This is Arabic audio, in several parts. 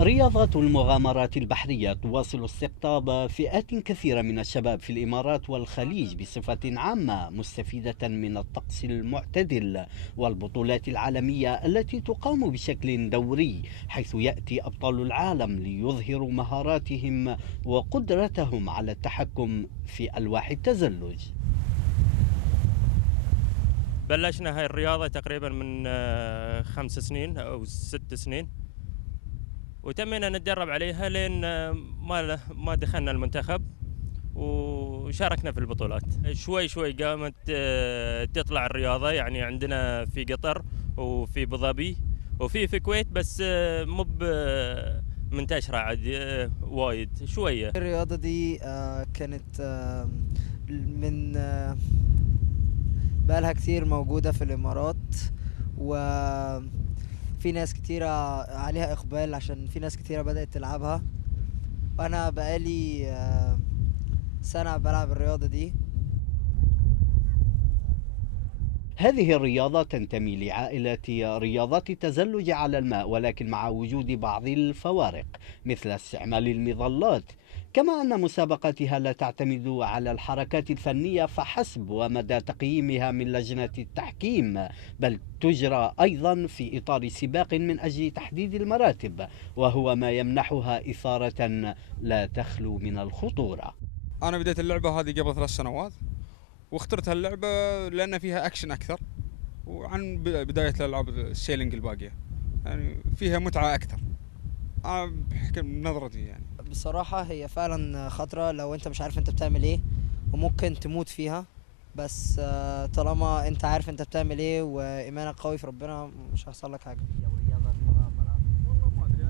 رياضة المغامرات البحرية تواصل استقطاب فئات كثيرة من الشباب في الإمارات والخليج بصفة عامة، مستفيدة من الطقس المعتدل والبطولات العالمية التي تقام بشكل دوري، حيث يأتي أبطال العالم ليظهروا مهاراتهم وقدرتهم على التحكم في ألواح التزلج. بلشنا هاي الرياضة تقريبا من 5 سنين أو 6 سنين، وتمينا نتدرب عليها لين ما دخلنا المنتخب وشاركنا في البطولات. شوي شوي قامت تطلع الرياضة، يعني عندنا في قطر وفي أبو ظبي وفي الكويت، بس مو منتشرة عاد وايد شوية. الرياضة دي كانت من بقالها كتير موجودة في الإمارات، وفي ناس كتيرة عليها إقبال عشان في ناس كتيرة بدأت تلعبها. وأنا بقالي سنة بلعب الرياضة دي. هذه الرياضة تنتمي لعائلة رياضات التزلج على الماء، ولكن مع وجود بعض الفوارق مثل استعمال المظلات، كما أن مسابقاتها لا تعتمد على الحركات الفنية فحسب ومدى تقييمها من لجنة التحكيم، بل تجرى أيضا في إطار سباق من أجل تحديد المراتب، وهو ما يمنحها إثارة لا تخلو من الخطورة. أنا بديت اللعبة هذه قبل 3 سنوات، واخترت هاللعبة لأن فيها أكشن أكثر، وعن بداية الألعاب السيلينج الباقية يعني فيها متعة أكثر. أنا بحكم نظرتي يعني. بصراحة هي فعلا خطرة لو انت مش عارف انت بتعمل ايه، وممكن تموت فيها. بس طالما انت عارف انت بتعمل ايه وإيمانك قوي في ربنا، مش هيحصل لك حاجة.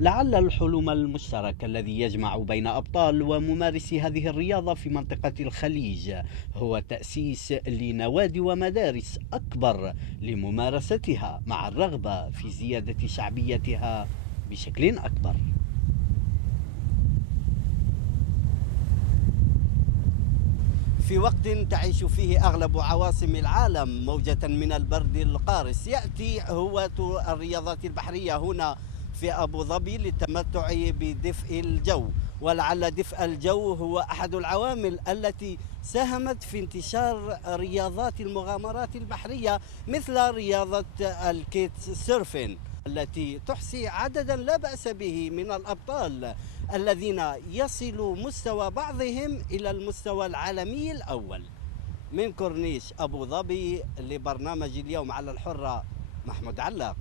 لعل الحلم المشترك الذي يجمع بين أبطال وممارسي هذه الرياضة في منطقة الخليج هو تأسيس لنوادي ومدارس أكبر لممارستها، مع الرغبة في زيادة شعبيتها بشكل أكبر. في وقت تعيش فيه أغلب عواصم العالم موجة من البرد القارس، يأتي هواة الرياضات البحرية هنا في أبو ظبي للتمتع بدفء الجو، ولعل دفء الجو هو أحد العوامل التي ساهمت في انتشار رياضات المغامرات البحرية مثل رياضة الكيت سيرفين، التي تحصي عددا لا بأس به من الأبطال الذين يصل مستوى بعضهم إلى المستوى العالمي الأول. من كورنيش أبو ظبي لبرنامج اليوم على الحرة، محمود علاق.